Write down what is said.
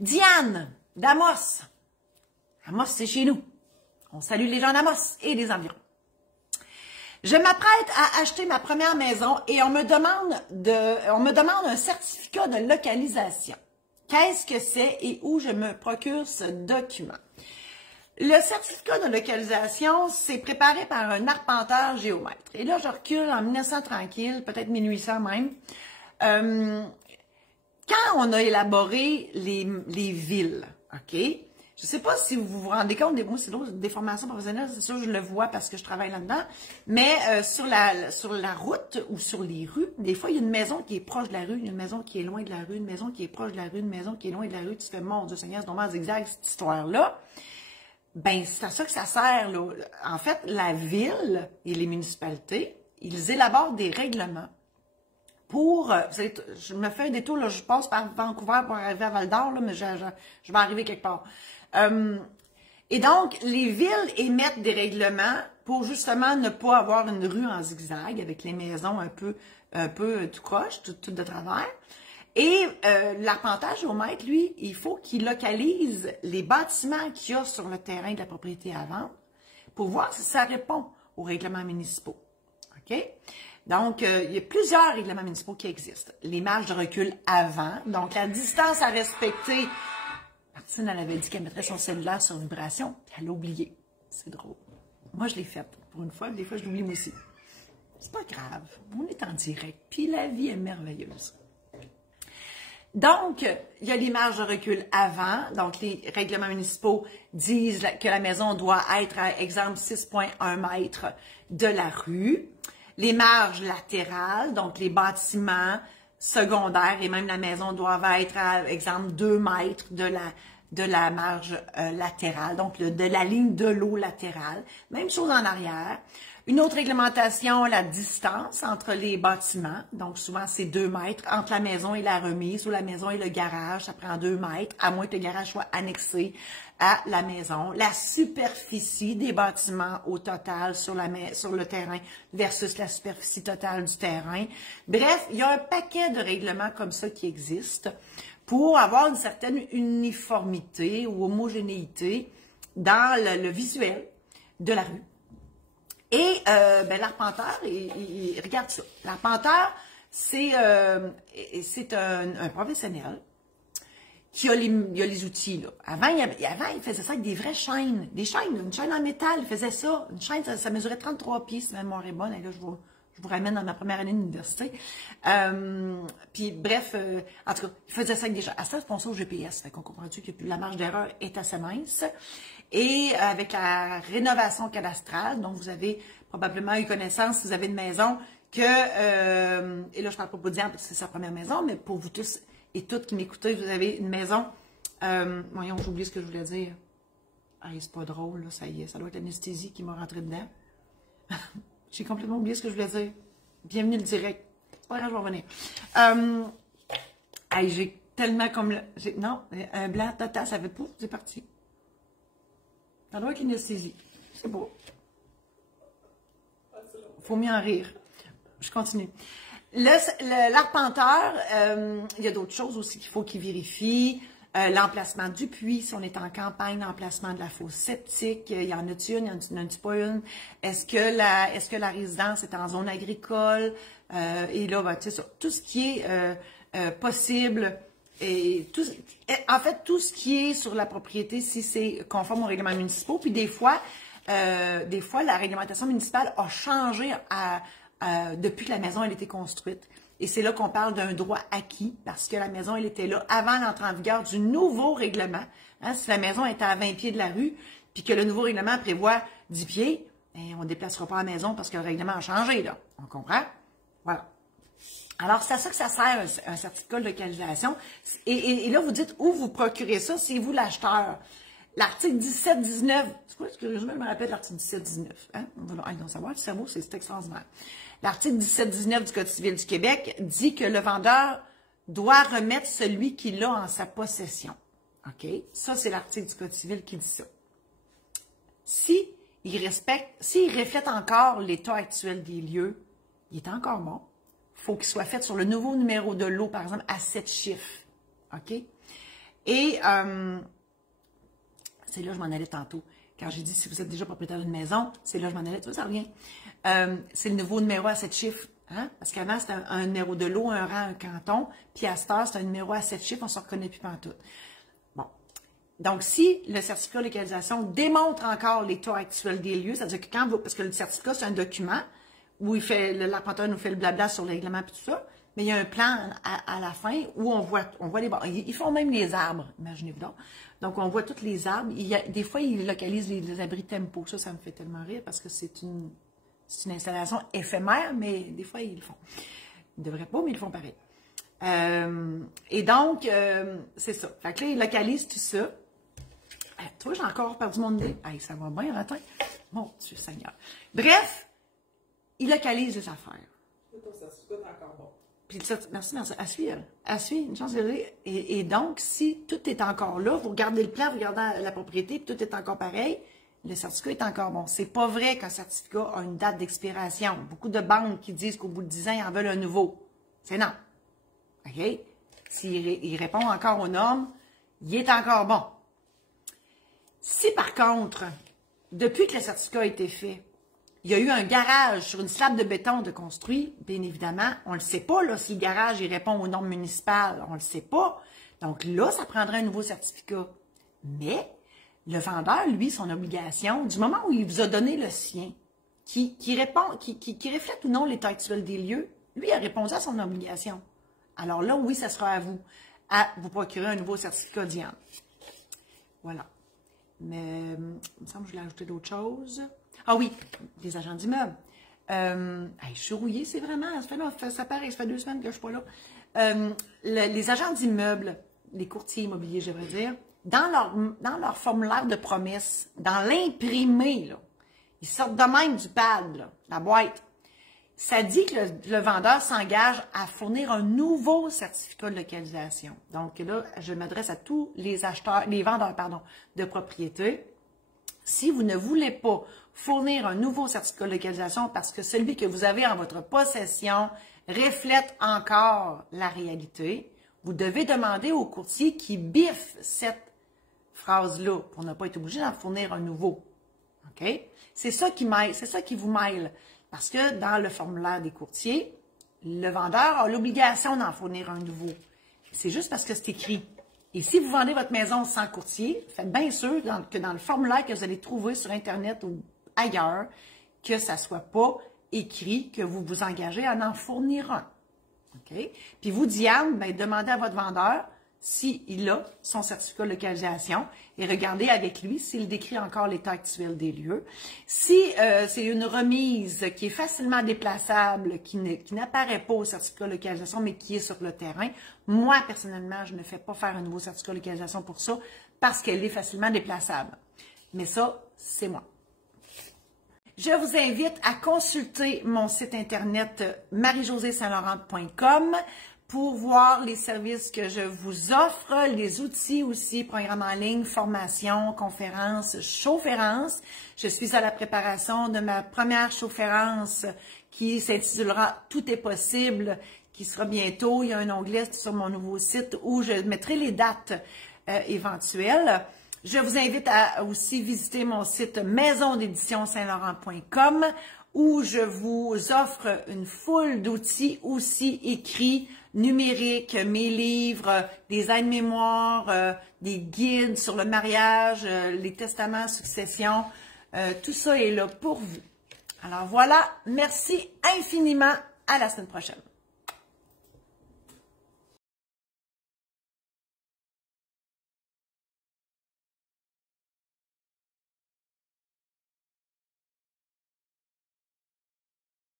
Diane d'Amos. Amos, c'est chez nous. On salue les gens d'Amos et des environs. Je m'apprête à acheter ma première maison et on me demande un certificat de localisation. Qu'est-ce que c'est et où je me procure ce document? Le certificat de localisation, c'est préparé par un arpenteur géomètre. Et là, je recule en 1900 tranquille, peut-être 1800 même. Quand on a élaboré les villes, OK? Je ne sais pas si vous vous rendez compte, moi, c'est d'autres des formations professionnelles, c'est sûr, je le vois parce que je travaille là-dedans, mais sur la route ou sur les rues, des fois, il y a une maison qui est proche de la rue, une maison qui est loin de la rue, une maison qui est proche de la rue, une maison qui est loin de la rue, tu fais, mon Dieu Seigneur, c'est vraiment zigzag, cette histoire-là. Ben, c'est à ça que ça sert, là. En fait, la ville et les municipalités, ils élaborent des règlements pour, je me fais un détour, là, je passe par Vancouver pour arriver à Val-d'Or, là, mais je vais arriver quelque part. Et donc, les villes émettent des règlements pour justement ne pas avoir une rue en zigzag avec les maisons un peu tout croche, tout de travers. Et l'arpenteur géomètre, lui, il faut qu'il localise les bâtiments qu'il y a sur le terrain de la propriété à vendre pour voir si ça répond aux règlements municipaux. OK? Donc, il y a plusieurs règlements municipaux qui existent. Les marges de recul avant, donc la distance à respecter. Martine, elle avait dit qu'elle mettrait son cellulaire sur vibration, puis elle l'a oublié. C'est drôle. Moi, je l'ai faite pour une fois, des fois, je l'oublie moi aussi. C'est pas grave, on est en direct, puis la vie est merveilleuse. Donc, il y a les marges de recul avant. Donc, les règlements municipaux disent que la maison doit être, à exemple, 6,1 mètres de la rue. Les marges latérales, donc les bâtiments secondaires et même la maison doivent être, à exemple, 2 mètres de la marge latérale, donc de la ligne de l'eau latérale. Même chose en arrière. Une autre réglementation, la distance entre les bâtiments. Donc, souvent, c'est 2 mètres entre la maison et la remise ou la maison et le garage. Ça prend 2 mètres, à moins que le garage soit annexé à la maison. La superficie des bâtiments au total sur le terrain versus la superficie totale du terrain. Bref, il y a un paquet de règlements comme ça qui existent pour avoir une certaine uniformité ou homogénéité dans le visuel de la rue. Et ben, l'arpenteur, il regarde ça. L'arpenteur, c'est un professionnel qui a les outils. Là. Avant, il faisait ça avec des vraies chaînes. Des chaînes, une chaîne en métal, il faisait ça. Une chaîne, ça mesurait 33 pieds, si ma mémoire est bonne. Et là, je vous ramène dans ma première année d'université. Puis bref, en tout cas, il faisait ça avec des chaînes. À ça, c'est pour ça au GPS. Fait qu'on comprend-tu que la marge d'erreur est assez mince. Et avec la rénovation cadastrale, donc vous avez probablement eu connaissance, si vous avez une maison, que, et là je parle pas pour Diane parce que c'est sa première maison, mais pour vous tous et toutes qui m'écoutez, vous avez une maison, voyons, j'ai oublié ce que je voulais dire. Ah, c'est pas drôle, là, ça y est, ça doit être l'anesthésie qui m'a rentré dedans. J'ai complètement oublié ce que je voulais dire. Bienvenue le direct. C'est pas grave, je vais revenir. J'ai tellement comme... non, un blanc total, ça fait pouf, c'est parti. Ça doit être l'anesthésie. C'est beau. Faut mieux en rire. Je continue. L'arpenteur, il y a d'autres choses aussi qu'il faut qu'il vérifie. L'emplacement du puits, si on est en campagne, l'emplacement de la fosse septique, il y en a-t-il une, il y en a-t-il pas une? Est-ce que la résidence est en zone agricole? Et là, ben, tu sais, tout ce qui est possible... Et en fait, tout ce qui est sur la propriété, si c'est conforme aux règlements municipaux, puis des fois, la réglementation municipale a changé depuis que la maison elle a été construite. Et c'est là qu'on parle d'un droit acquis, parce que la maison elle était là avant l'entrée en vigueur du nouveau règlement. Hein, si la maison était à 20 pieds de la rue, puis que le nouveau règlement prévoit 10 pieds, ben, on ne déplacera pas la maison parce que le règlement a changé, là. On comprend? Voilà. Alors, c'est à ça que ça sert, un certificat de localisation. Et là, vous dites où vous procurez ça, c'est vous l'acheteur. L'article 17-19, c'est quoi, je me rappelle l'article 17-19, hein? On va donc savoir, le cerveau, c'est extraordinaire. L'article 17-19 du Code civil du Québec dit que le vendeur doit remettre celui qui l'a en sa possession. OK? Ça, c'est l'article du Code civil qui dit ça. S'il reflète encore l'état actuel des lieux, il est encore bon. Il faut qu'il soit fait sur le nouveau numéro de lot, par exemple, à 7 chiffres. OK? Et c'est là que je m'en allais tantôt. Quand j'ai dit, si vous êtes déjà propriétaire d'une maison, c'est là que je m'en allais, tout ça revient. C'est le nouveau numéro à 7 chiffres. Hein? Parce qu'avant, c'était un numéro de lot, un rang, un canton. Puis à cette heure, c'est un numéro à 7 chiffres, on ne se reconnaît plus pantoute. Bon. Donc, si le certificat de localisation démontre encore l'état actuel des lieux, c'est-à-dire que quand vous... Parce que le certificat, c'est un document où l'arpenteur nous fait le blabla sur le règlement et tout ça, mais il y a un plan à la fin où on voit les... Ils font même les arbres, imaginez-vous donc. Donc, on voit tous les arbres. Des fois, ils localisent les abris tempo. Ça me fait tellement rire parce que c'est une installation éphémère, mais des fois, ils le font. Ils ne devraient pas, mais ils le font pareil. Et donc, c'est ça. Fait que là, ils localisent tout ça. Toi, j'ai encore perdu mon nez. Hey, ça va bien, attends. Mon Dieu Seigneur. Bref, ils localisent les affaires. Ça se fait encore bon. Puis merci. Elle suit, une chance de lire. Et donc, si tout est encore là, vous regardez le plan, vous regardez la propriété, puis tout est encore pareil, le certificat est encore bon. C'est pas vrai qu'un certificat a une date d'expiration. Beaucoup de banques qui disent qu'au bout de 10 ans, ils en veulent un nouveau. C'est non. OK? S'il répond encore aux normes, il est encore bon. Si par contre, depuis que le certificat a été fait, il y a eu un garage sur une slab de béton de construit, bien évidemment, on ne le sait pas là, si le garage il répond aux normes municipales, on ne le sait pas. Donc là, ça prendrait un nouveau certificat. Mais le vendeur, lui, son obligation, du moment où il vous a donné le sien, qui reflète ou non l'état actuel des lieux, lui a répondu à son obligation. Alors là, oui, ça sera à vous procurer un nouveau certificat Diane. Voilà. Mais il me semble que je voulais ajouter d'autres choses. Ah oui, les agents d'immeubles. Je suis rouillée, c'est vraiment, ça paraît, ça fait 2 semaines que je ne suis pas là. Les agents d'immeubles, les courtiers immobiliers, je devrais dire, dans leur formulaire de promesse, dans l'imprimé, là, ils sortent de même du pad, là, la boîte. Ça dit que le vendeur s'engage à fournir un nouveau certificat de localisation. Donc là, je m'adresse à tous les vendeurs de propriété. Si vous ne voulez pas fournir un nouveau certificat de localisation parce que celui que vous avez en votre possession reflète encore la réalité, vous devez demander au courtier qui biffe cette phrase-là pour ne pas être obligé d'en fournir un nouveau. OK? C'est ça qui vous mêle. Parce que dans le formulaire des courtiers, le vendeur a l'obligation d'en fournir un nouveau. C'est juste parce que c'est écrit. Et si vous vendez votre maison sans courtier, faites bien sûr que dans le formulaire que vous allez trouver sur Internet ou ailleurs, que ça ne soit pas écrit que vous vous engagez à en fournir un. OK? Puis vous, Diane, demandez à votre vendeur s'il a son certificat de localisation et regardez avec lui s'il décrit encore l'état actuel des lieux. Si c'est une remise qui est facilement déplaçable, qui n'apparaît pas au certificat de localisation, mais qui est sur le terrain, moi, personnellement, je ne fais pas faire un nouveau certificat de localisation pour ça parce qu'elle est facilement déplaçable. Mais ça, c'est moi. Je vous invite à consulter mon site internet marie-josée-saint-laurent.com pour voir les services que je vous offre, les outils aussi, programmes en ligne, formation, conférences, chaufférences. Je suis à la préparation de ma première chaufférence qui s'intitulera « Tout est possible », qui sera bientôt. Il y a un onglet sur mon nouveau site où je mettrai les dates éventuelles. Je vous invite à aussi visiter mon site maisondéditionsaintlaurent.com où je vous offre une foule d'outils aussi écrits, numériques, mes livres, des aides-mémoires, des guides sur le mariage, les testaments, succession. Tout ça est là pour vous. Alors voilà, merci infiniment. À la semaine prochaine.